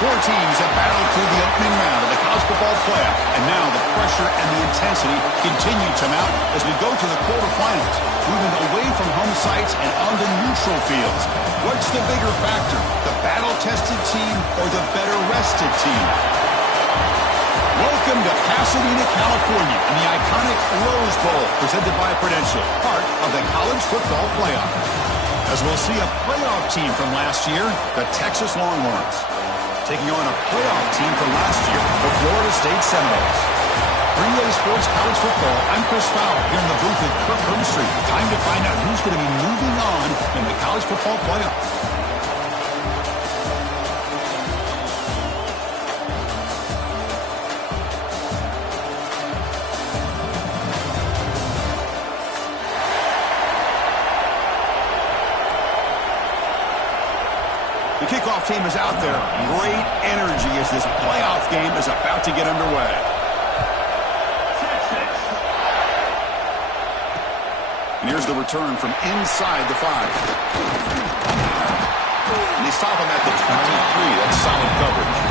Four teams have battled through the opening round of the college football playoff, and now the pressure and the intensity continue to mount as we go to the quarterfinals, moving away from home sites and onto neutral fields. What's the bigger factor, the battle-tested team or the better-rested team? Welcome to Pasadena, California, in the iconic Rose Bowl, presented by Prudential, part of the college football playoff. As we'll see a playoff team from last year, the Texas Longhorns, taking on a playoff team from last year, the Florida State Seminoles. For EA Sports College Football, I'm Chris Fowler here in the booth with Kirk Herbstreit. Time to find out who's going to be moving on in the college football playoff. The kickoff team is out there. Great energy as this playoff game is about to get underway. And here's the return from inside the 5. And they stop him at the 23. That's solid coverage.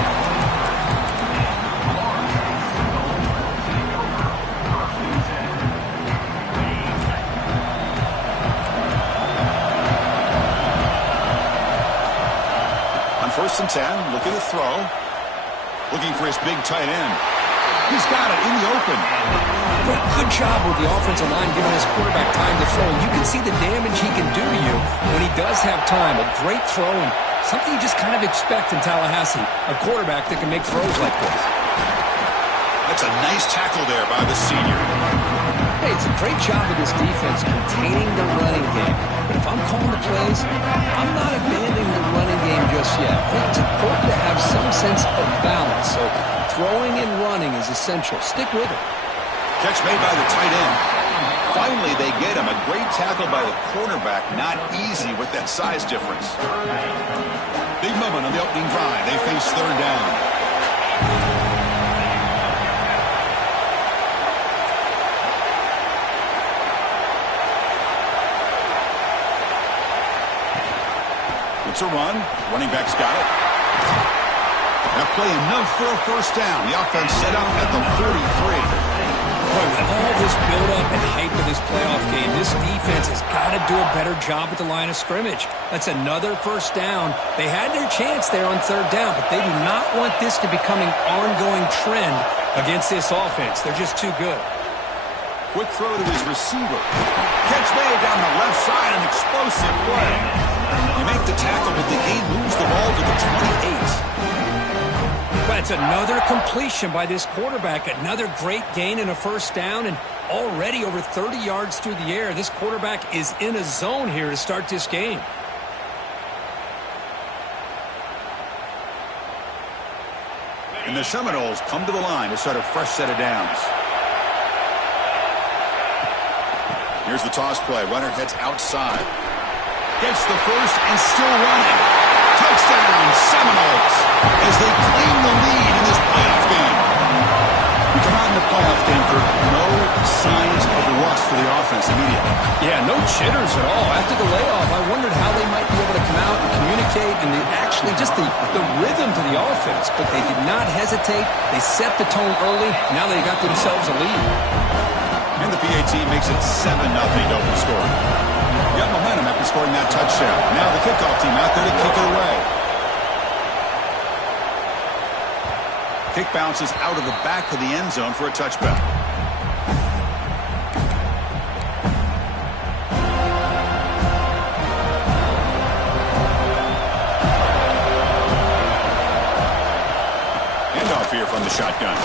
First and 10, look at the throw. Looking for his big tight end. He's got it in the open. Good job with the offensive line giving his quarterback time to throw. You can see the damage he can do to you when he does have time. A great throw and something you just kind of expect in Tallahassee. A quarterback that can make throws like this. That's a nice tackle there by the senior. Hey, it's a great job of this defense containing the running game. But if I'm calling the plays, I'm not abandoning the running game just yet. I think it's important to have some sense of balance. So throwing and running is essential. Stick with it. Catch made by the tight end. Finally, they get him. A great tackle by the cornerback. Not easy with that size difference. Big moment on the opening drive. They face third down. It's a run. Running back's got it. That play enough for a first down. The offense set up at the 43. Boy, with all this build-up and hype of this playoff game, this defense has got to do a better job at the line of scrimmage. That's another first down. They had their chance there on third down, but they do not want this to become an ongoing trend against this offense. They're just too good. Quick throw to his receiver. Catch made down the left side, an explosive play. You make the tackle, but the gain moves the ball to the 28. That's another completion by this quarterback. Another great gain and a first down, and already over 30 yards through the air. This quarterback is in a zone here to start this game. And the Seminoles come to the line to start a fresh set of downs. Here's the toss play. Runner heads outside. Gets the first and still running. Touchdown, Seminoles, as they claim the lead in this playoff game. We come out in the playoff game for no signs of rust for the offense immediately. Yeah, no jitters at all. After the layoff, I wondered how they might be able to come out and communicate and actually just the rhythm to the offense. But they did not hesitate. They set the tone early. Now they got themselves a lead. And the PAT makes it 7-0 open scoring. Got momentum after scoring that touchdown. Now the kickoff team out there to kick it away. Kick bounces out of the back of the end zone for a touchback. Handoff here from the shotgun.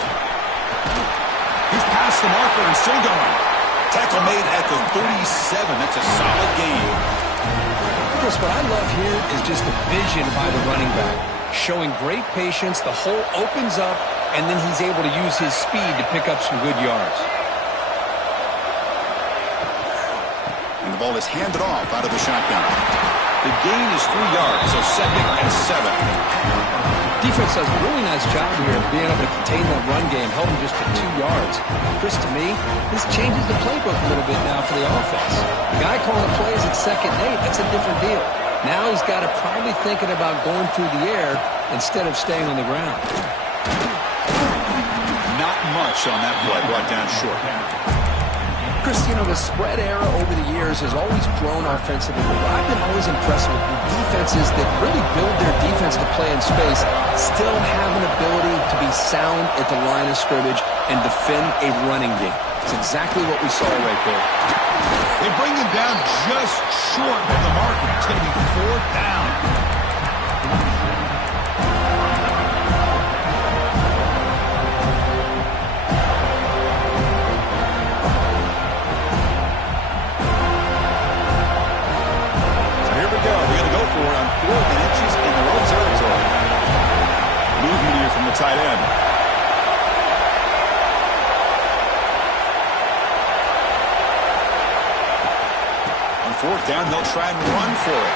He's past the marker and still going. Tackle made at the 37. That's a solid gain. Chris, what I love here is just the vision by the running back. Showing great patience. The hole opens up, and then he's able to use his speed to pick up some good yards. And the ball is handed off out of the shotgun. The gain is 3 yards, so 2nd and 7. Defense does a really nice job here of being able to contain that run game, held him just to 2 yards. Chris, to me, this changes the playbook a little bit now for the offense. The guy calling the plays at 2nd and 8, that's a different deal. Now he's got to probably thinking about going through the air instead of staying on the ground. Not much on that play, brought down short. Chris, you know, the spread era over the years has always grown offensively. I've been always impressed with defenses that really build their defense to play in space, still have an ability to be sound at the line of scrimmage and defend a running game. It's exactly what we saw right there. They bring him down just short of the marker. It's going to be 4th down. From the tight end. On 4th down, they'll try and run for it.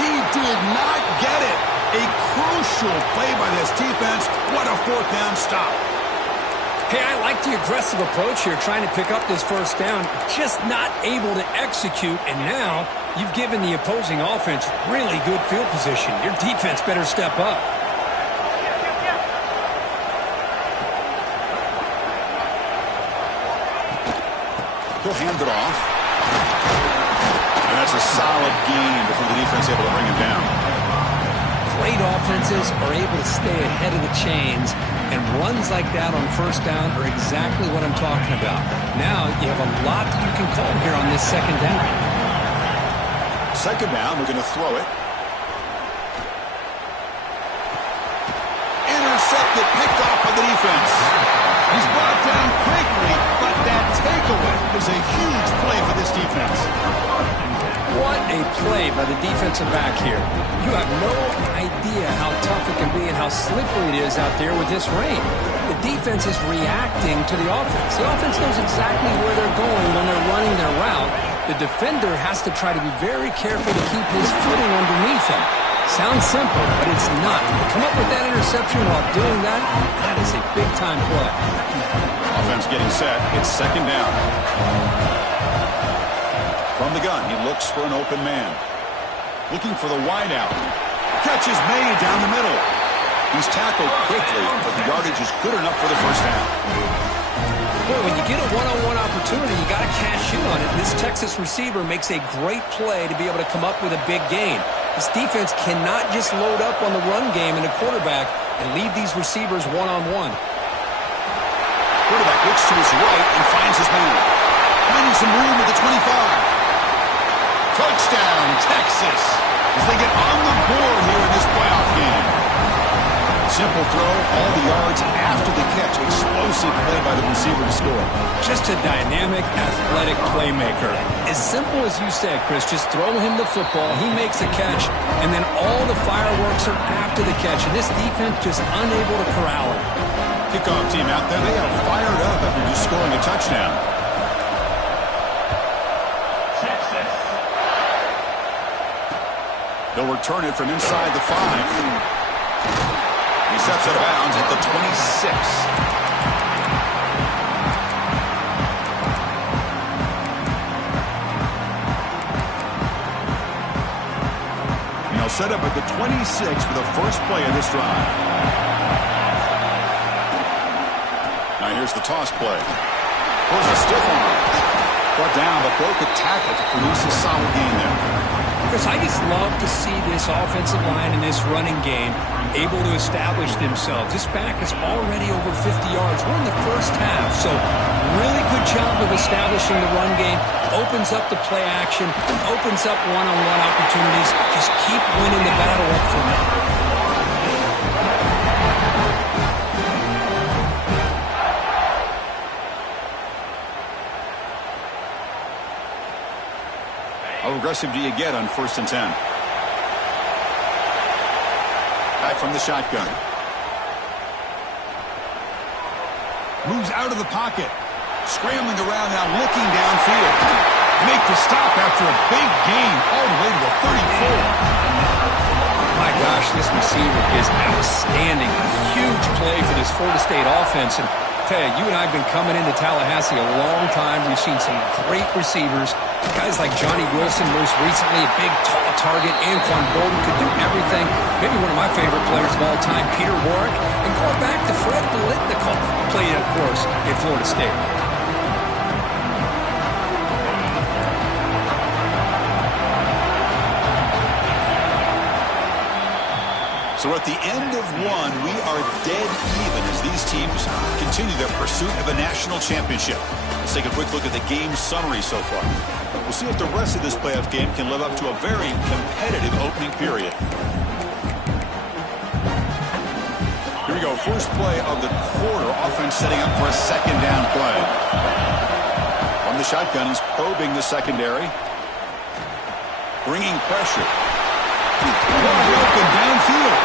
He did not get it. A crucial play by this defense. What a 4th down stop. Hey, I like the aggressive approach here, trying to pick up this 1st down, just not able to execute, and now you've given the opposing offense really good field position. Your defense better step up. He'll hand it off. And that's a solid gain before the defense able to bring him down. Great offenses are able to stay ahead of the chains, and runs like that on 1st down are exactly what I'm talking about. Now you have a lot that you can call here on this 2nd down. 2nd down, we're going to throw it. Intercepted, picked off by the defense. He's brought down quickly, but that takeaway is a huge play for this defense. What a play by the defensive back here. You have no idea how tough it can be and how slippery it is out there with this rain. The defense is reacting to the offense. The offense knows exactly where they're going when they're running their route. The defender has to try to be very careful to keep his footing underneath him. Sounds simple, but it's not. To come up with that interception while doing that, that is a big-time play. Offense getting set. It's 2nd down. From the gun, he looks for an open man. Looking for the wideout. Catch is made down the middle. He's tackled quickly, but the yardage is good enough for the 1st down. Boy, when you get a one-on-one opportunity, you got to cash in on it. This Texas receiver makes a great play to be able to come up with a big gain. This defense cannot just load up on the run game and the quarterback and leave these receivers one-on-one. Quarterback looks to his right and finds his man. Finding some room at the 25. Touchdown, Texas, as they get on the board here in this playoff game. Simple throw, all the yards after the catch. Explosive play by the receiver to score. Just a dynamic, athletic playmaker. As simple as you said, Chris, just throw him the football, he makes a catch, and then all the fireworks are after the catch. And this defense just unable to corral him. Kickoff team out there, they are fired up after just scoring a touchdown. They'll return it from inside the 5. He steps out of bounds at the 26. And he'll set up at the 26 for the first play of this drive. Now here's the toss play. Here's a stiff arm. Brought down, but broke a tackle to produce a solid gain there. Chris, I just love to see this offensive line and this running game able to establish themselves. This back is already over 50 yards. We're in the 1st half, so really good job of establishing the run game. Opens up the play action, opens up one-on-one opportunities. Just keep winning the battle up front. How aggressive do you get on 1st and 10? Back from the shotgun. Moves out of the pocket. Scrambling around now, looking downfield. Make the stop after a big gain all the way to the 34. My gosh, this receiver is outstanding. A huge play for this Florida State offense. And tell you, you and I have been coming into Tallahassee a long time. We've seen some great receivers. Guys like Johnny Wilson, most recently, a big, tall target. Anquan Bolden could do everything. Maybe one of my favorite players of all time, Peter Warrick. And going back to Fred Biletnikoff, played, of course, in Florida State. So at the end of one, we are dead even as these teams continue their pursuit of a national championship. Let's take a quick look at the game summary so far. We'll see if the rest of this playoff game can live up to a very competitive opening period. Here we go. First play of the quarter. Offense setting up for a second down play. From the shotgun, he's probing the secondary. Bringing pressure. Wide open downfield.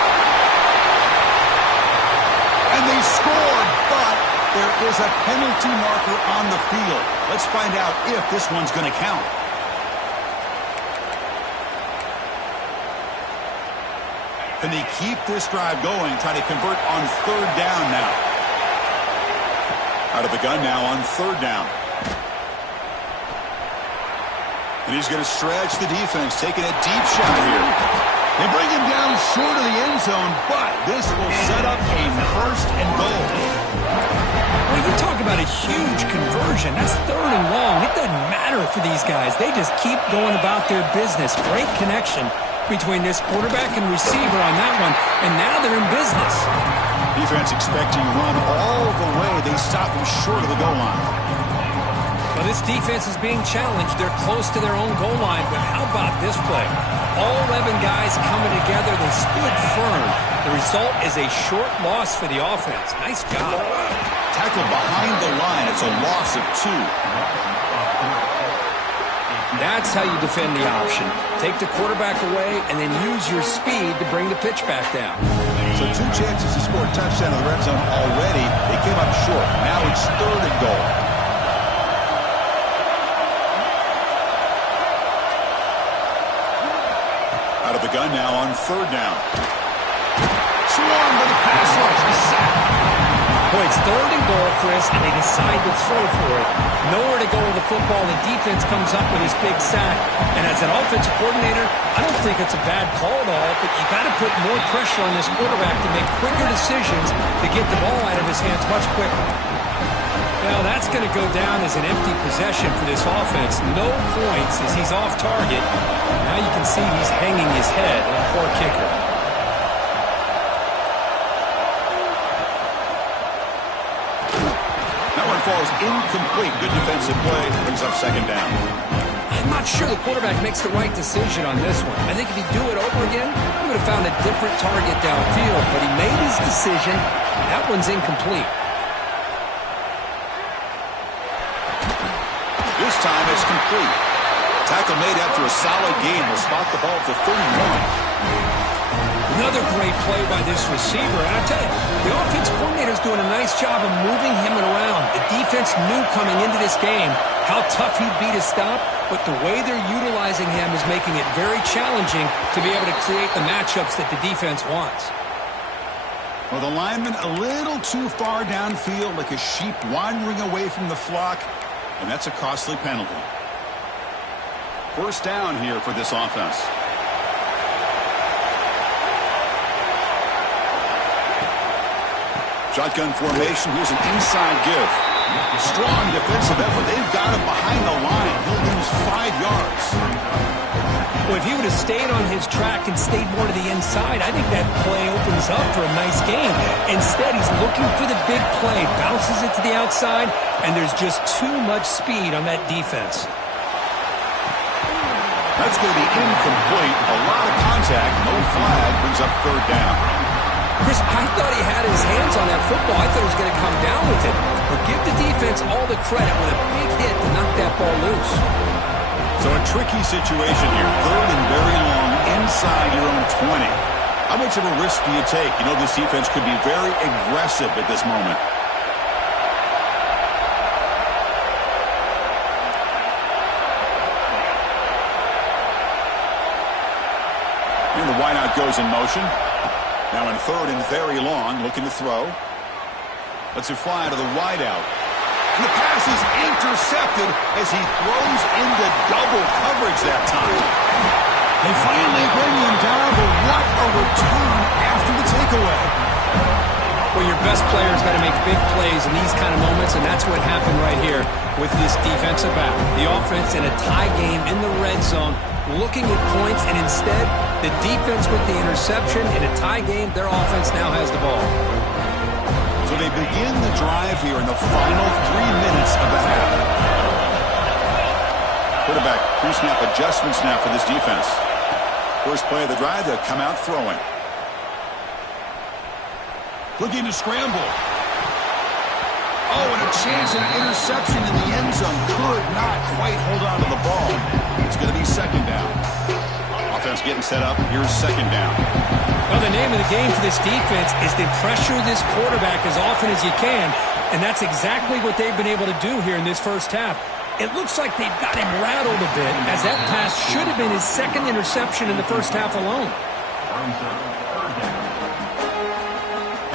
And they scored, but there is a penalty marker on the field. Let's find out if this one's going to count. Can they keep this drive going, try to convert on third down now? Out of the gun now on third down. And he's going to stretch the defense, taking a deep shot here. They bring him down short of the end zone, but this will set up a first and goal. When you talk about a huge conversion, that's third and long. It doesn't matter for these guys. They just keep going about their business. Great connection between this quarterback and receiver on that one, and now they're in business. Defense expecting to run all the way. They stop him short of the goal line. Well, this defense is being challenged. They're close to their own goal line, but how about this play? All 11 guys coming together. They stood firm. The result is a short loss for the offense. Nice job. Tackle behind the line. It's a loss of 2. That's how you defend the option. Take the quarterback away and then use your speed to bring the pitch back down. So 2 chances to score a touchdown in the red zone already. They came up short. Now it's third and goal. Out of the gun now on third down. Swarmed by the pass rush. The sack. Boy, it's third and goal, Chris, and they decide to throw for it. Nowhere to go with the football. The defense comes up with this big sack. And as an offensive coordinator, I don't think it's a bad call at all, but you got to put more pressure on this quarterback to make quicker decisions to get the ball out of his hands much quicker. Well, that's going to go down as an empty possession for this offense. No points as he's off target. Now you can see he's hanging his head on a poor kicker. That one falls incomplete. Good defensive play. Brings up second down. I'm not sure the quarterback makes the right decision on this one. I think if he'd do it over again, he would have found a different target downfield. But he made his decision. That one's incomplete. This time it's complete. Tackle made after a solid gain. Will spot the ball to 31. Another great play by this receiver. And I tell you, the offense coordinator's doing a nice job of moving him around. The defense knew coming into this game how tough he'd be to stop, but the way they're utilizing him is making it very challenging to be able to create the matchups that the defense wants. Well, the lineman a little too far downfield, like a sheep wandering away from the flock. And that's a costly penalty. First down here for this offense. Shotgun formation. Here's an inside give. Strong defensive effort. They've got him behind the line. He'll lose 5 yards. Well, if he would have stayed on his track and stayed more to the inside, I think that play opens up for a nice game. Instead, he's looking for the big play, bounces it to the outside, and there's just too much speed on that defense. That's going to be incomplete. A lot of contact. No flag. Brings up third down. Chris, I thought he had his hands on that football. I thought he was going to come down with it. But give the defense all the credit with a big hit to knock that ball loose. So a tricky situation here. Third and very long inside your own 20. How much of a risk do you take? You know this defense could be very aggressive at this moment. And the wideout goes in motion. Now in third and very long, looking to throw. Let's it fly to the wideout. And the pass is intercepted as he throws into double coverage that time. They finally bring him down, but what a return after the takeaway. Well, your best player's got to make big plays in these kind of moments, and that's what happened right here with this defensive back. The offense in a tie game in the red zone, looking at points, and instead, the defense with the interception. In a tie game, their offense now has the ball. So they begin the drive here in the final 3 minutes of the half. Quarterback pre-snap adjustments now for this defense. First play of the drive, they'll come out throwing. Looking to scramble. Oh, and a chance at an interception in the end zone. Could not quite hold on to the ball. It's going to be second down. Offense getting set up. Here's second down. Well, the name of the game for this defense is to pressure this quarterback as often as you can, and that's exactly what they've been able to do here in this first half. It looks like they've got him rattled a bit, as that pass should have been his second interception in the first half alone.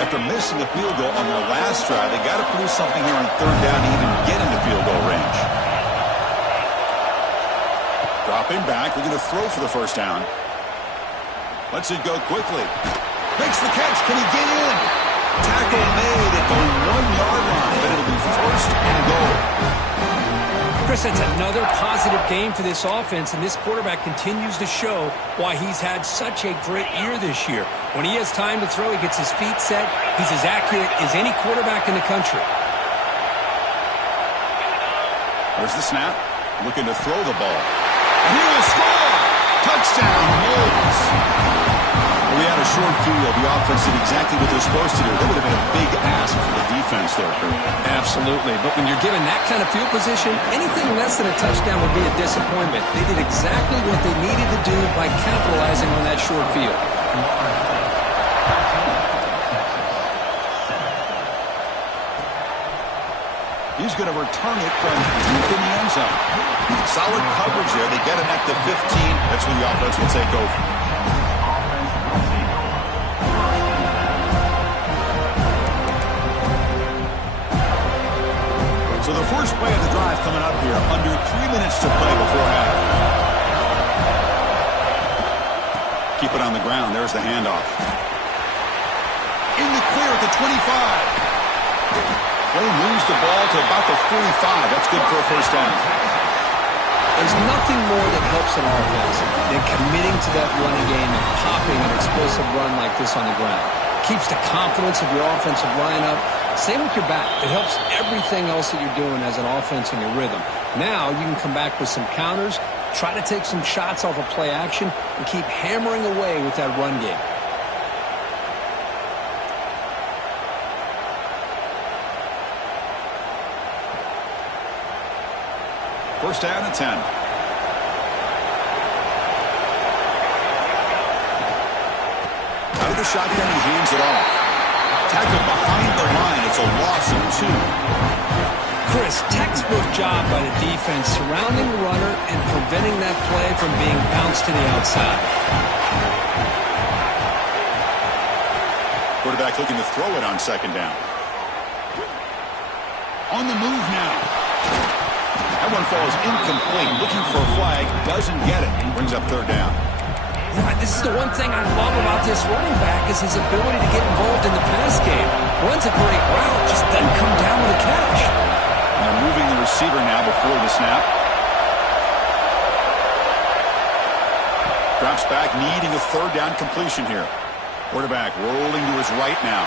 After missing a field goal on their last drive, they got to produce something here on third down to even get into field goal range. Dropping back, looking to throw for the first down. Lets it go quickly. Makes the catch. Can he get in? Tackle made at the 1-yard line, but it'll be first and goal. Chris, that's another positive game for this offense, and this quarterback continues to show why he's had such a great year this year. When he has time to throw, he gets his feet set. He's as accurate as any quarterback in the country. There's the snap. Looking to throw the ball. And he will score! Touchdown, Moles! We had a short field. The offense did exactly what they're supposed to do. That would have been a big ask for the defense there, Kurt. Absolutely. But when you're given that kind of field position, anything less than a touchdown would be a disappointment. They did exactly what they needed to do by capitalizing on that short field. He's going to return it from deep in the end zone. Solid coverage there. They get him at the 15. That's where the offense will take over. So the first play of the drive coming up here. Under 3 minutes to play before half. Keep it on the ground. There's the handoff. In the clear at the 25. Play moves the ball to about the 45. That's good for a first down. There's nothing more that helps an offense than committing to that running game and popping an explosive run like this on the ground. Keeps the confidence of your offensive lineup. Same with your back. It helps everything else that you're doing as an offense in your rhythm. Now you can come back with some counters, try to take some shots off of play action, and keep hammering away with that run game. First down and 10. Out of the shotgun, he hands it off. Tackled behind the line. It's a loss of 2. Chris, textbook job by the defense surrounding the runner and preventing that play from being bounced to the outside. Quarterback looking to throw it on second down. On the move now. That one falls incomplete. Looking for a flag. Doesn't get it. Brings up third down. This is the one thing I love about this running back is his ability to get involved in the pass game. Runs a great route, just doesn't come down with a catch. And they're moving the receiver now before the snap. Drops back, needing a third down completion here. Quarterback rolling to his right now.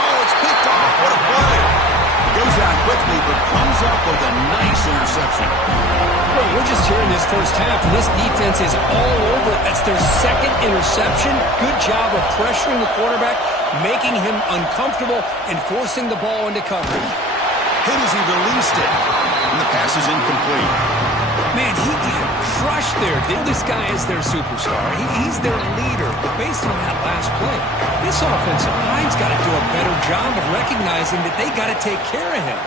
Oh, it's picked off. What a play. Goes out quickly, but comes up with a nice interception. Well, we're just here in this first half, and this defense is all over. That's their second interception. Good job of pressuring the quarterback, making him uncomfortable, and forcing the ball into coverage. Hit as he released it, and the pass is incomplete. Man, he got crushed there. This guy is their superstar. He's their leader. But based on that last play, this offensive line's got to do a better job of recognizing that they got to take care of him.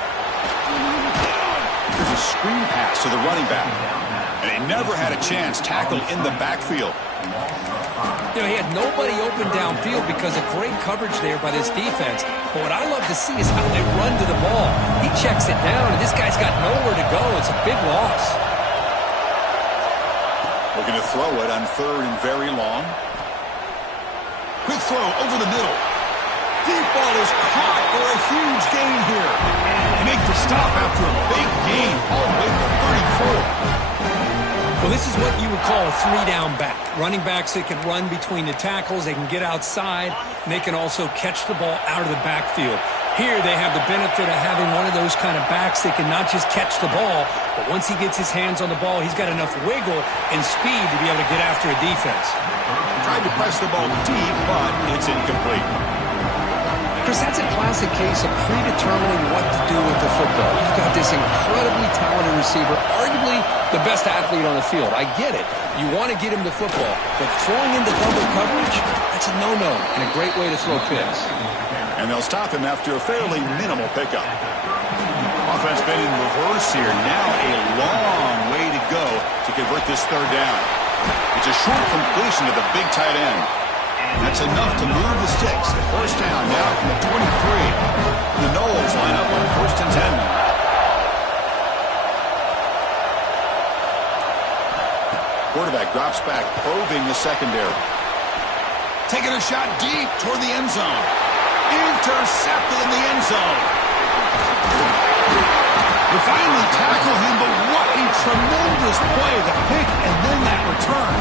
Here's a screen pass to the running back. And he never had a chance tackled in the backfield. You know, he had nobody open downfield because of great coverage there by this defense. But what I love to see is how they run to the ball. He checks it down, and this guy's got nowhere to go. It's a big loss. Looking to throw it on 3rd and very long. Quick throw over the middle. Deep ball is caught for a huge gain here. They make the stop after a big gain all the way to 34. Well, this is what you would call a 3-down back. Running backs that can run between the tackles, they can get outside, and they can also catch the ball out of the backfield. Here they have the benefit of having one of those kind of backs that can not just catch the ball, but once he gets his hands on the ball, he's got enough wiggle and speed to be able to get after a defense. Tried to press the ball deep, but it's incomplete. Chris, that's a classic case of predetermining what to do with the football. You've got this incredibly talented receiver, arguably the best athlete on the field. I get it. You want to get him the football, but throwing into double coverage, that's a no-no and a great way to throw picks. And they'll stop him after a fairly minimal pickup. Offense been in reverse here. Now a long way to go to convert this 3rd down. It's a short completion to the big tight end. That's enough to move the sticks. 1st down now from the 23. The Knowles line up on 1st and 10. Quarterback drops back, probing the secondary. Taking a shot deep toward the end zone. Intercepted in the end zone. They finally tackle him, but what a tremendous play. The pick and then that return.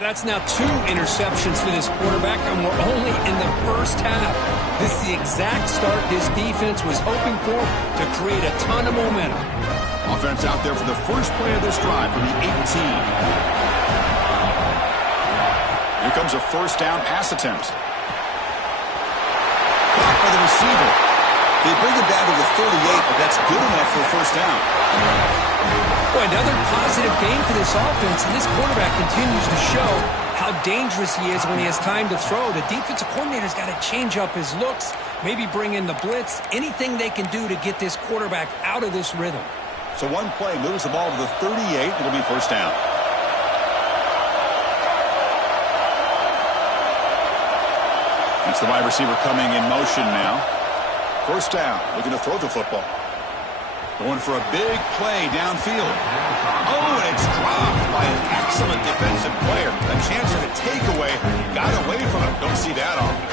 That's now 2 interceptions for this quarterback, and we're only in the 1st half. This is the exact start this defense was hoping for to create a ton of momentum. Offense out there for the first play of this drive from the 18. Here comes a 1st down pass attempt. Blocked by the receiver. They bring it down to the 38, but that's good enough for a 1st down. Boy, another positive game for this offense, and this quarterback continues to show how dangerous he is when he has time to throw. The defensive coordinator's got to change up his looks, maybe bring in the blitz, anything they can do to get this quarterback out of this rhythm. So one play moves the ball to the 38. It'll be 1st down. It's the wide receiver coming in motion now. 1st down, looking to throw the football. Going for a big play downfield. Oh, and it's dropped by an excellent defensive player. A chance at a takeaway. Got away from him. Don't see that often.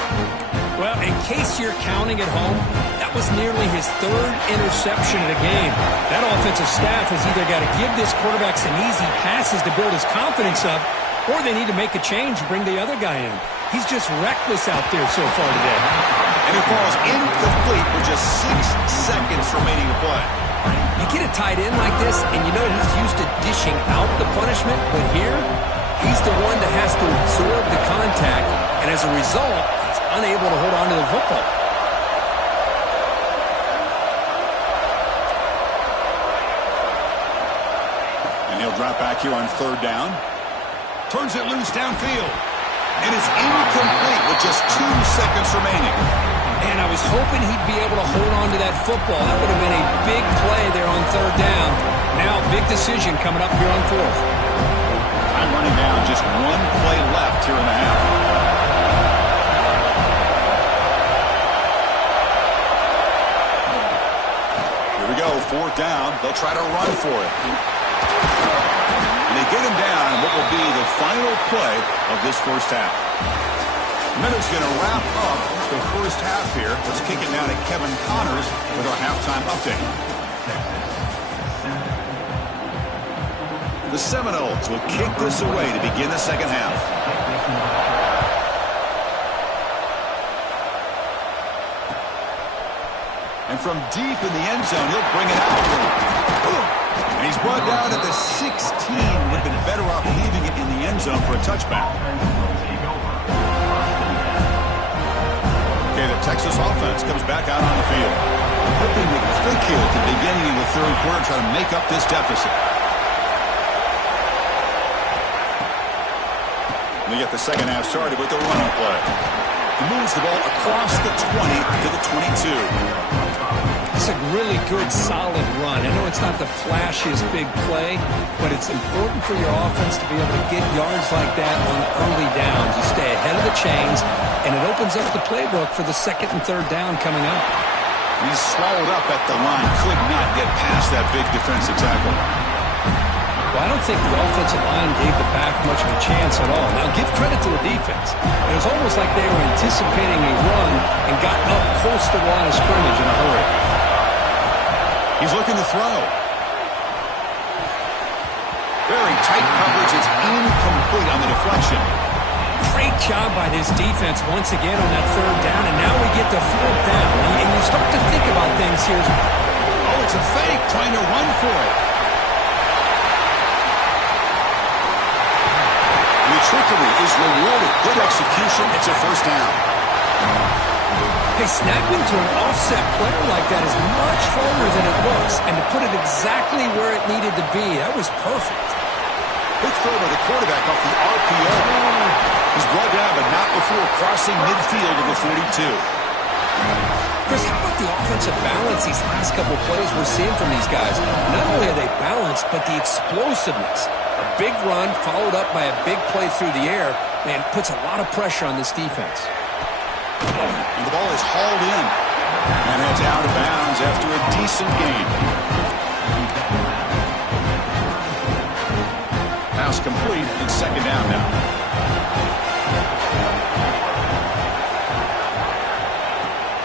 Well, in case you're counting at home, that was nearly his 3rd interception of the game. That offensive staff has either got to give this quarterback some easy passes to build his confidence up, or they need to make a change and bring the other guy in. He's just reckless out there so far today. And he falls incomplete with just 6 seconds remaining to play. You get a tight end like this, and you know he's used to dishing out the punishment, but here, he's the one that has to absorb the contact, and as a result, he's unable to hold on to the football. And he'll drop back here on 3rd down. Turns it loose downfield. And it's incomplete with just 2 seconds remaining. And I was hoping he'd be able to hold on to that football. That would have been a big play there on 3rd down. Now, big decision coming up here on 4th. Time running down, just 1 play left here in the half. Here we go, 4th down. They'll try to run for it. And they get him down in what will be the final play of this 1st half. Minutes going to wrap up the 1st half here. Let's kick it now to Kevin Connors with our halftime update. The Seminoles will kick this away to begin the second half. And from deep in the end zone, he'll bring it out. And he's brought down at the 16. Would have been better off leaving it in the end zone for a touchback. Okay, the Texas offense comes back out on the field. Hoping to click here at the beginning of the third quarter, try to make up this deficit. We get the second half started with the running play. He moves the ball across the 20 to the 22. It's a really good, solid run. I know it's not the flashiest big play, but it's important for your offense to be able to get yards like that on early downs. You stay ahead of the chains, and it opens up the playbook for the second and third down coming up. He's swallowed up at the line. Could not get past that big defensive tackle. Well, I don't think the offensive line gave the back much of a chance at all. Now, give credit to the defense. It was almost like they were anticipating a run and got up close to the line of scrimmage in a hurry. He's looking to throw. Very tight coverage. It's incomplete on the deflection. Great job by this defense once again on that third down, and now we get to fourth down. And you start to think about things here. Oh, it's a fake, trying to run for it. The trickery is rewarded. Good execution. It's a first down. Hey, snapping to an offset player like that is much harder than it looks. And to put it exactly where it needed to be, that was perfect. Big throw by the quarterback off the RPO. He's brought down, but not before crossing midfield of the 42. Chris, how about the offensive balance these last couple of plays we're seeing from these guys? Not only are they balanced, but the explosiveness. A big run followed up by a big play through the air, man, puts a lot of pressure on this defense. And the ball is hauled in. And heads out of bounds after a decent gain. Pass complete and second down now.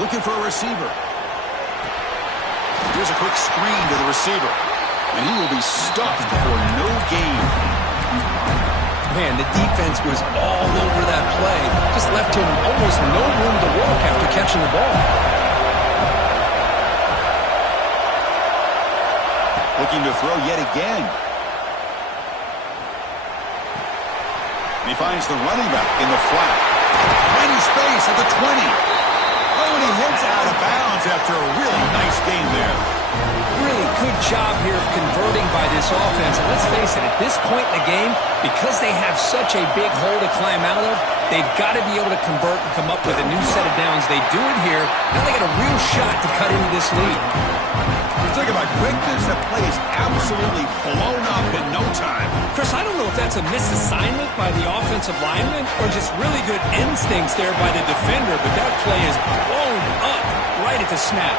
Looking for a receiver. Here's a quick screen to the receiver. And he will be stuffed for no gain. Man, the defense was all over that play. Just left him almost no room to walk after catching the ball. Looking to throw yet again. And he finds the running back in the flat. Tiny space at the 20. Oh, and he heads out of bounds after a really nice game there. Really good job here of converting by this offense. And let's face it, at this point in the game, because they have such a big hole to climb out of, they've got to be able to convert and come up with a new set of downs. They do it here. Now they got a real shot to cut into this lead. Talk about quickness. That play is absolutely blown up in no time. Chris, I don't know if that's a misassignment by the offensive lineman or just really good instincts there by the defender, but that play is blown up right at the snap.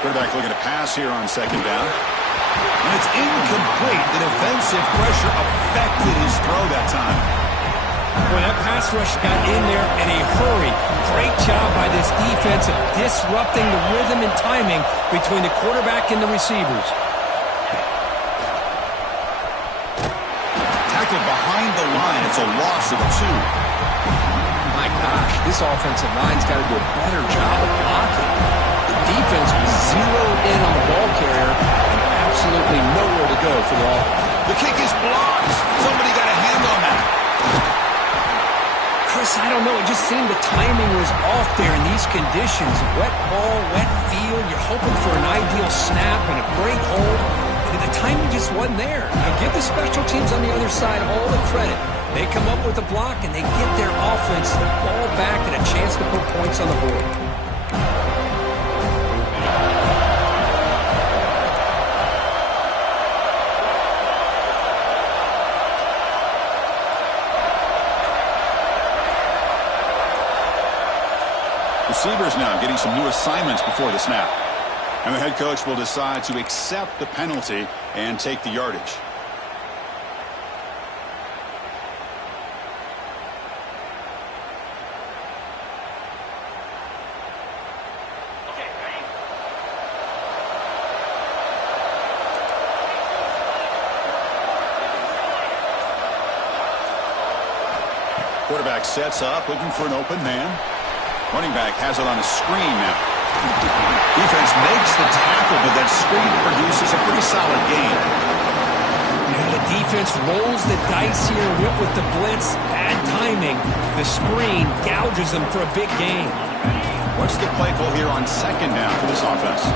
Quarterback looking to pass here on second down. And it's incomplete. The defensive pressure affected his throw that time. When that pass rush got in there in a hurry, great job by this defense of disrupting the rhythm and timing between the quarterback and the receivers. Tackled behind the line. It's a loss of 2. My gosh, this offensive line's got to do a better job of blocking. The defense was zeroed in on the ball carrier and absolutely nowhere to go for the offense. The kick is blocked. Somebody got a hand on that. Chris, I don't know. It just seemed the timing was off there in these conditions. Wet ball, wet field. You're hoping for an ideal snap and a great hold. And the timing just wasn't there. Now give the special teams on the other side all the credit. They come up with a block and they get their offense the ball back and a chance to put points on the board. Receivers now getting some new assignments before the snap. And the head coach will decide to accept the penalty and take the yardage. Quarterback sets up, looking for an open man. Running back has it on a screen now. Defense makes the tackle, but that screen produces a pretty solid gain. Yeah, the defense rolls the dice here, whip with the blitz. Bad timing. The screen gouges them for a big gain. What's the play call here on second down for this offense?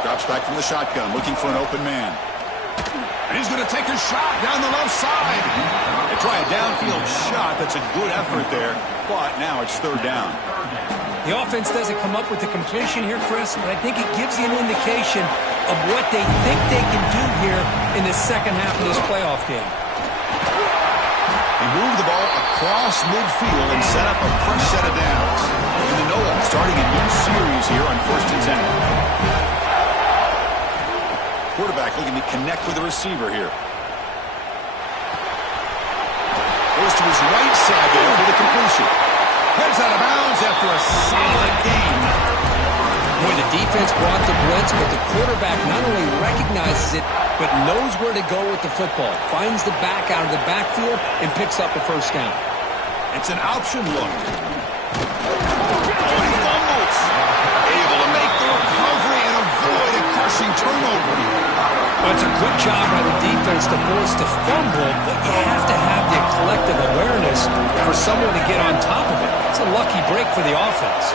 Drops back from the shotgun, looking for an open man. And he's going to take a shot down the left side. They try a downfield shot. That's a good effort there, but now it's third down. The offense doesn't come up with the completion here, Chris, but I think it gives you an indication of what they think they can do here in the second half of this playoff game. They move the ball across midfield and set up a fresh set of downs. In the Noel, starting a new series here on 1st and 10. Quarterback looking to connect with the receiver here. Goes to his right side there for the completion. Heads out of bounds after a solid gain. Boy, the defense brought the blitz, but the quarterback not only recognizes it, but knows where to go with the football. Finds the back out of the backfield and picks up a first down. It's an option look. Oh, he fumbles. Able to make the recovery and avoid a crushing turnover. Well, it's a good job by the defense to force the fumble, but you have to have the collective awareness for someone to get on top of it. It's a lucky break for the offense.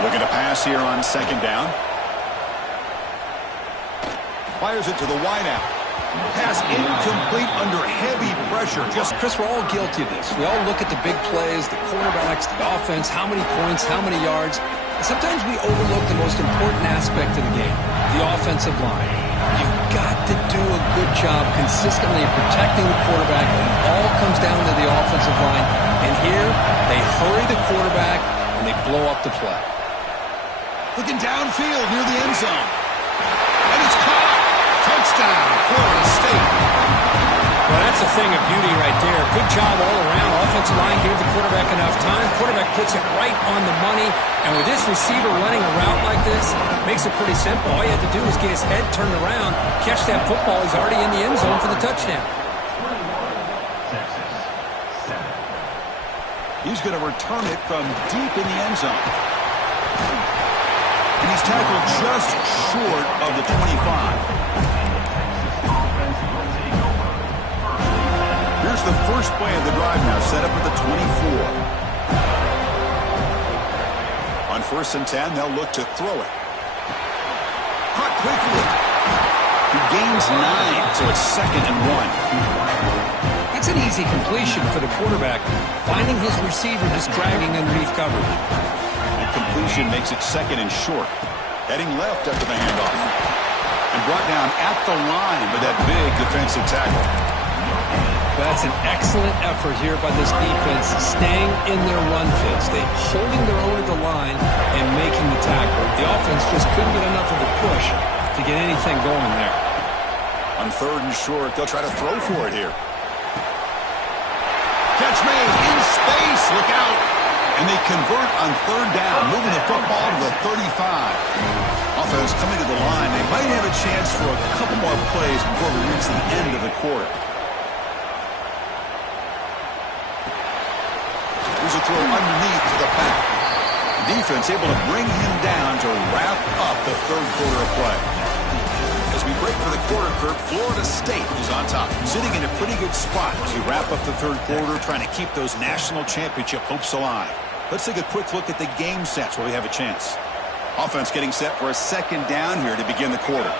Looking to pass here on second down. Fires it to the wideout. Pass incomplete under heavy pressure. Chris, we're all guilty of this. We all look at the big plays, the quarterbacks, the offense, how many points, how many yards. And sometimes we overlook the most important aspect of the game, the offensive line. You've got to do a good job consistently protecting the quarterback. It all comes down to the offensive line. And here, they hurry the quarterback, and they blow up the play. Looking downfield near the end zone. And it's caught. Touchdown, Florida State. Well, that's a thing of beauty right there. Good job all around. Offensive line gave the quarterback enough time. Quarterback puts it right on the money. And with this receiver running a route like this, makes it pretty simple. All you have to do is get his head turned around, catch that football. He's already in the end zone for the touchdown. He's going to return it from deep in the end zone. And he's tackled just short of the 25. Here's the first play of the drive now, set up at the 24. On 1st and 10, they'll look to throw it. Caught quickly. He gains 9, so it's 2nd and 1. That's an easy completion for the quarterback, finding his receiver just dragging underneath coverage. The completion makes it 2nd and short. Heading left after the handoff. And brought down at the line with that big defensive tackle. That's an excellent effort here by this defense, staying in their run fits. They're holding their own at the line and making the tackle. The offense just couldn't get enough of a push to get anything going there. On 3rd and short, they'll try to throw for it here. Catch made in space. Look out. And they convert on 3rd down, moving the football to the 35. Offense coming to the line. They might have a chance for a couple more plays before we reach the end of the quarter. Here's a throw underneath to the back. Defense able to bring him down to wrap up the 3rd quarter of play. As we break for the quarter, Kurt, Florida State is on top, sitting in a pretty good spot as we wrap up the 3rd quarter, trying to keep those national championship hopes alive. Let's take a quick look at the game sets where we have a chance. Offense getting set for a 2nd down here to begin the quarter.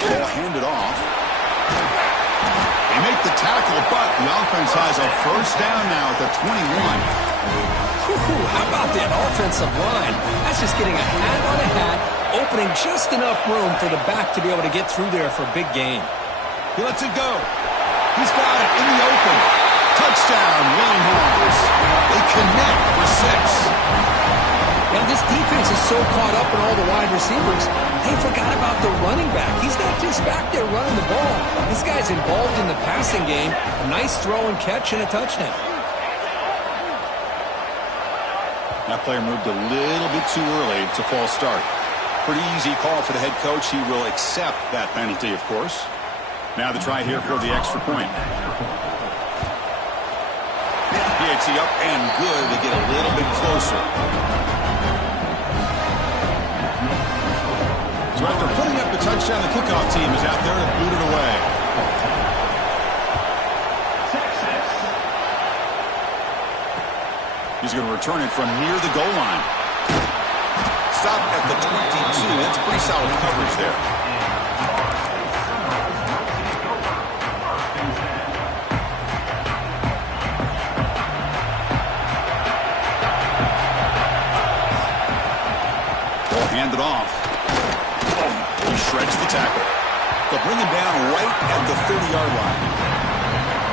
Ball handed off. They make the tackle, but the offense has a 1st down now at the 21. How about that offensive line? That's just getting a hat on a hat, opening just enough room for the back to be able to get through there for a big gain. He lets it go. He's got it in the open. Touchdown, Longhorns. They connect for 6. Now, this defense is so caught up in all the wide receivers, they forgot about the running back. He's not just back there running the ball. This guy's involved in the passing game. A nice throw and catch and a touchdown. That player moved a little bit too early. It's a false start. Pretty easy call for the head coach. He will accept that penalty, of course. Now the try here for the extra point. PAT up and good to get a little bit closer. So after putting up the touchdown, the kickoff team is out there to boot it away. He's going to return it from near the goal line. Stop at the 22. That's pretty solid coverage there. Ball handed off. He shreds the tackle. They'll bring him down right at the 30-yard line.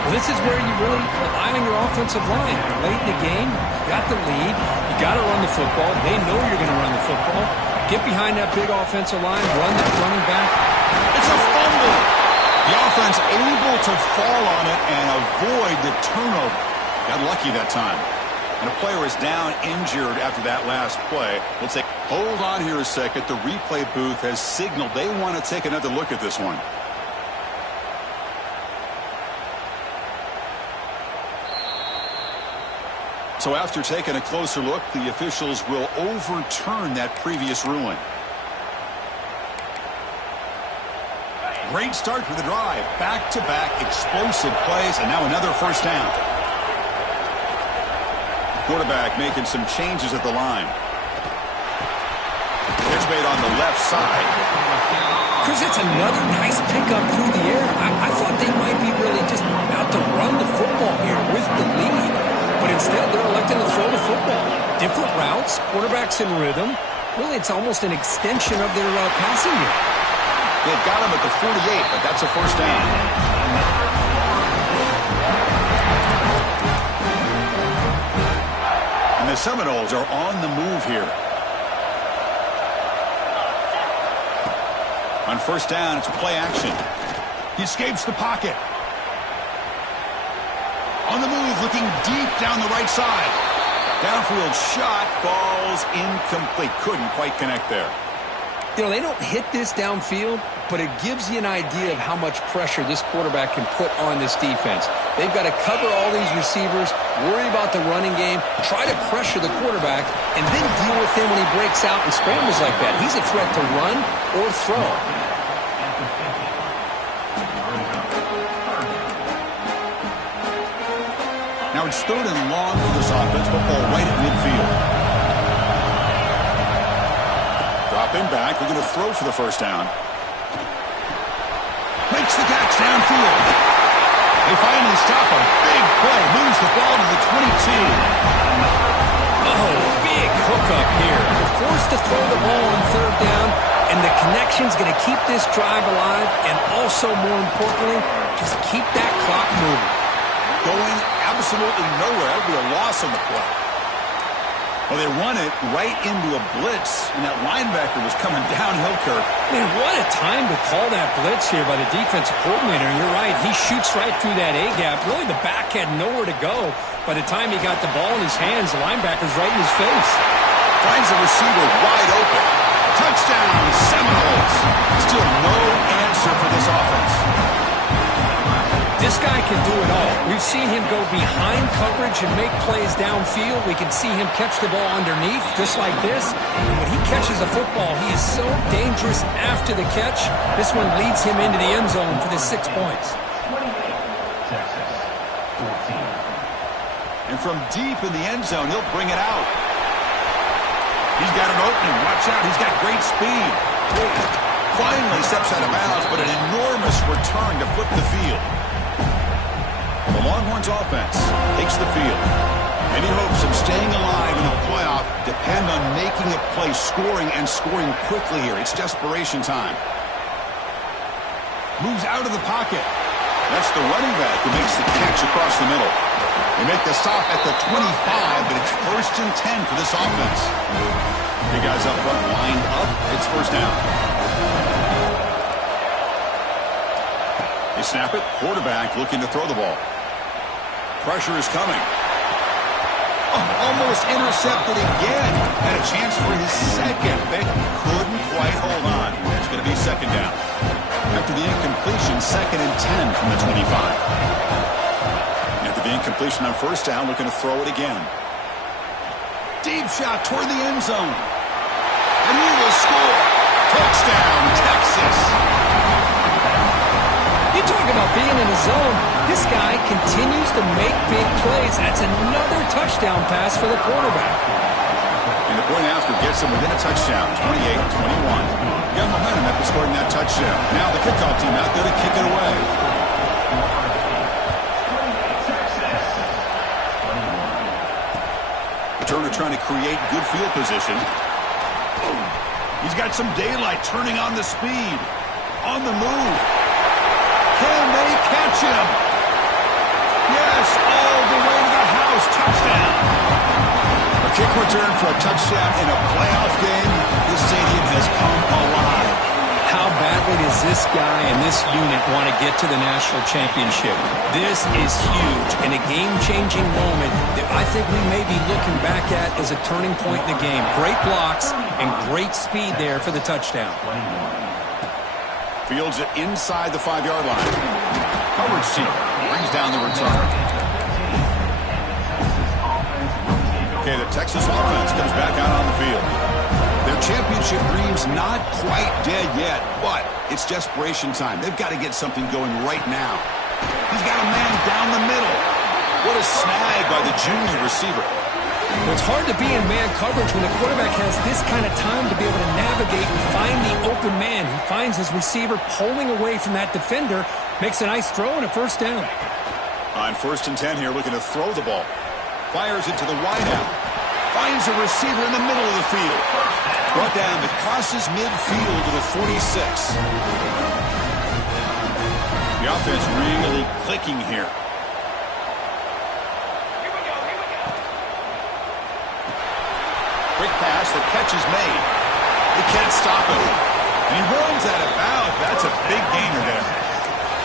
Well, this is where you really rely on your offensive line. Late in the game, you got the lead. You got to run the football. They know you're going to run the football. Get behind that big offensive line. Run that running back. It's a fumble. The offense able to fall on it and avoid the turnover. Got lucky that time. And a player is down injured after that last play. We'll take. Hold on here a second. The replay booth has signaled they want to take another look at this one. So after taking a closer look, the officials will overturn that previous ruling. Great start for the drive. Back-to-back explosive plays, and now another first down. Quarterback making some changes at the line. It's made on the left side. Chris, it's another nice pickup through the air. I thought they might be really just out to run the football here with the lead. But instead, they're electing to throw the football. Different routes, quarterbacks in rhythm. Really, it's almost an extension of their passing game. They've got him at the 48, but that's a first down. And the Seminoles are on the move here. On first down, it's play action. He escapes the pocket. On the move, looking deep down the right side. Downfield shot falls incomplete. Couldn't quite connect there. You know, they don't hit this downfield, but it gives you an idea of how much pressure this quarterback can put on this defense. They've got to cover all these receivers, worry about the running game, try to pressure the quarterback, and then deal with him when he breaks out and scrambles like that. He's a threat to run or throw. Now it's third and long for this offense, but ball right at midfield. Dropping back, they're going to throw for the first down. Makes the catch downfield. They finally stop a big play. Moves the ball to the 22. Oh, big hookup here. They're forced to throw the ball on third down, and the connection's going to keep this drive alive, and also, more importantly, just keep that clock moving. Going absolutely nowhere. That would be a loss on the play. Well, they run it right into a blitz, and that linebacker was coming downhill, Kirk. Man, what a time to call that blitz here by the defensive coordinator. And you're right, he shoots right through that A-gap. Really, the back had nowhere to go. By the time he got the ball in his hands, the linebacker's right in his face. Finds the receiver wide open. Touchdown, Seminoles. Still no answer for this offense. This guy can do it all. We've seen him go behind coverage and make plays downfield. We can see him catch the ball underneath, just like this. And when he catches a football, he is so dangerous after the catch. This one leads him into the end zone for the 6 points. And from deep in the end zone, he'll bring it out. He's got an opening. Watch out. He's got great speed. Finally steps out of bounds, but an enormous return to flip the field. The Longhorns offense takes the field. Any hopes of staying alive in the playoff depend on making a play, scoring, and scoring quickly here. It's desperation time. Moves out of the pocket. That's the running back who makes the catch across the middle. They make the stop at the 25, but it's first and 10 for this offense. Big guys up front lined up. It's first down. They snap it. Quarterback looking to throw the ball. Pressure is coming. Oh, almost intercepted again. Had a chance for his second. They couldn't quite from the 25. After the incompletion on first down, looking to throw it again. Deep shot toward the end zone. And he will score. Touchdown, Texas. You talk about being in the zone. This guy continues to make big plays. That's another touchdown pass for the quarterback. And the point after gets him within a touchdown, 28-21. Got momentum after scoring that touchdown. Now the kickoff team out there to kick it away. Returner trying to create good field position. He's got some daylight, turning on the speed. On the move. Can they catch him? Yes, all the way to the house. Touchdown. A kick return for a touchdown in a playoff game. This stadium has come alive. How badly does this guy and this unit want to get to the national championship? This is huge and a game-changing moment that I think we may be looking back at as a turning point in the game. Great blocks and great speed there for the touchdown. Fields it inside the 5-yard line. Coverage team brings down the return. Okay, the Texas offense comes back out on the field. Their championship dream's not quite dead yet, but it's desperation time. They've got to get something going right now. He's got a man down the middle. What a snag by the junior receiver. Well, it's hard to be in man coverage when the quarterback has this kind of time to be able to navigate and find the open man. He finds his receiver pulling away from that defender, makes a nice throw and a first down. On 1st and 10 here, looking to throw the ball. Fires it to the wideout. Finds a receiver in the middle of the field. Brought down that crosses midfield to the 46. The offense really clicking here. Quick pass, the catch is made. They can't stop him. And he runs out of bounds. That's a big gainer there.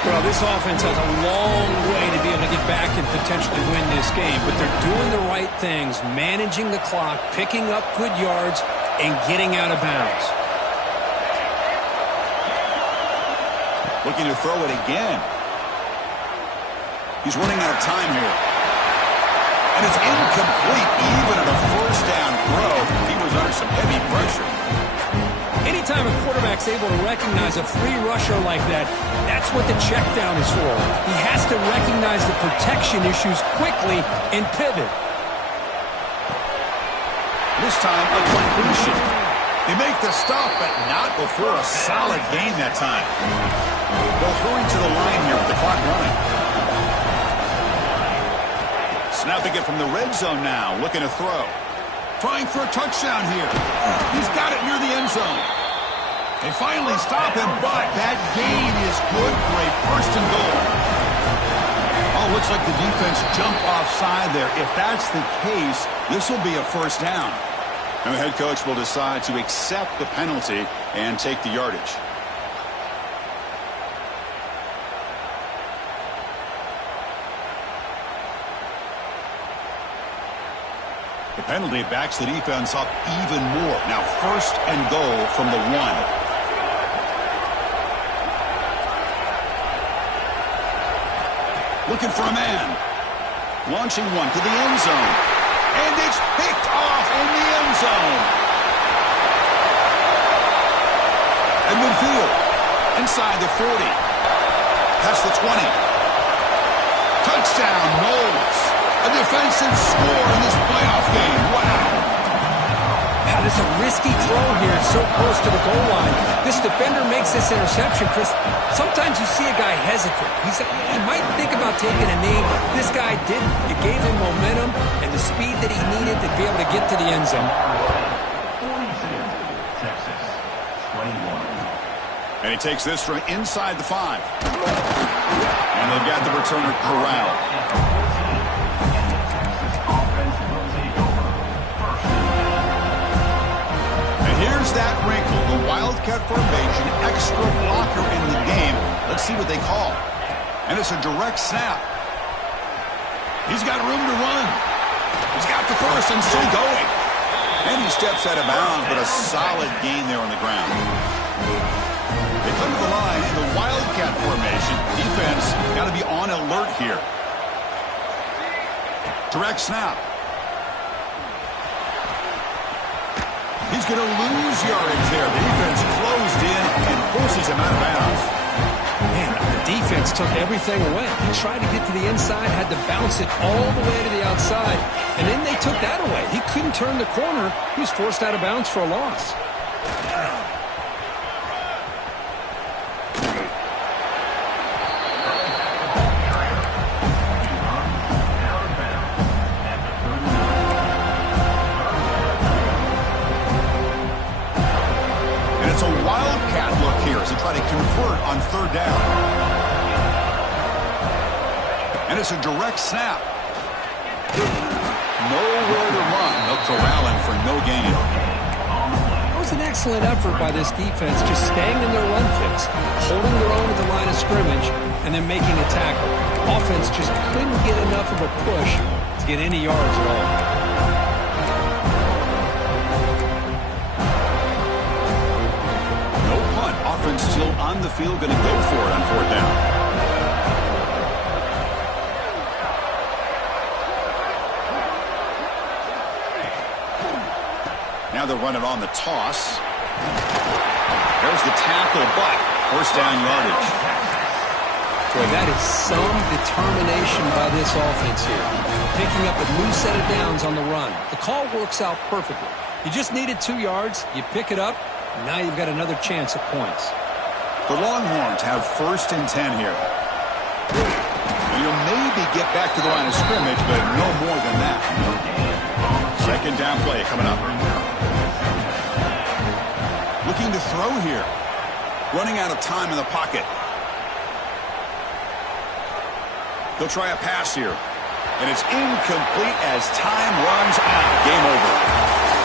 Well, this offense has a long way to be able to get back and potentially win this game, but they're doing the right things, managing the clock, picking up good yards, and getting out of bounds. Looking to throw it again. He's running out of time here. And it's incomplete, even at a first down throw. He was under some heavy pressure. Anytime a quarterback's able to recognize a free rusher like that, that's what the check down is for. He has to recognize the protection issues quickly and pivot. This time, a completion. They make the stop, but not before a solid gain that time. They'll hurry to the line here with the clock running. Snapping it from the red zone now, looking to throw. Trying for a touchdown here. He's got it near the end zone. They finally stop him, but that gain is good for a 1st and goal. Oh, looks like the defense jumped offside there. If that's the case, this will be a first down. And the head coach will decide to accept the penalty and take the yardage. The penalty backs the defense up even more. Now 1st and goal from the 1. Looking for a man. Launching one to the end zone. And it's picked off in the end zone. And midfield. Inside the 40. Past the 20. Touchdown, Knowles. A defensive score in this playoff game. Wow. Now, this is a risky throw here. It's so close to the goal line. This defender makes this interception, Chris. Sometimes you see a guy hesitate. He might think about taking a knee. This guy didn't. It gave him momentum and the speed that he needed to be able to get to the end zone. 42, Texas, 21. And he takes this from inside the 5. And they've got the returner corralled. Here's that wrinkle, the Wildcat formation, extra blocker in the game. Let's see what they call. And it's a direct snap. He's got room to run. He's got the first and still going. And he steps out of bounds, but a solid gain there on the ground. They come to the line in the Wildcat formation. Defense got to be on alert here. Direct snap. He's going to lose yardage there. The defense closed in and forces him out of bounds. Man, the defense took everything away. He tried to get to the inside, had to bounce it all the way to the outside, and then they took that away. He couldn't turn the corner. He was forced out of bounds for a loss. It's a wildcat look here as they try to convert on third down. And it's a direct snap. Nowhere to run. They'll corral him for no gain. It was an excellent effort by this defense, just staying in their run fix, holding their own at the line of scrimmage, and then making a tackle. Offense just couldn't get enough of a push to get any yards at all. Offense still on the field, going to go for it on fourth down. Now they'll run it on the toss. There's the tackle, but first down yardage. Boy, that is some determination by this offense here. Picking up a new set of downs on the run. The call works out perfectly. You just needed 2 yards. You pick it up. Now you've got another chance at points. The Longhorns have first and 10 here. You'll maybe get back to the line of scrimmage, but no more than that. Second down play coming up. Looking to throw here. Running out of time in the pocket. They'll try a pass here. And it's incomplete as time runs out. Game over.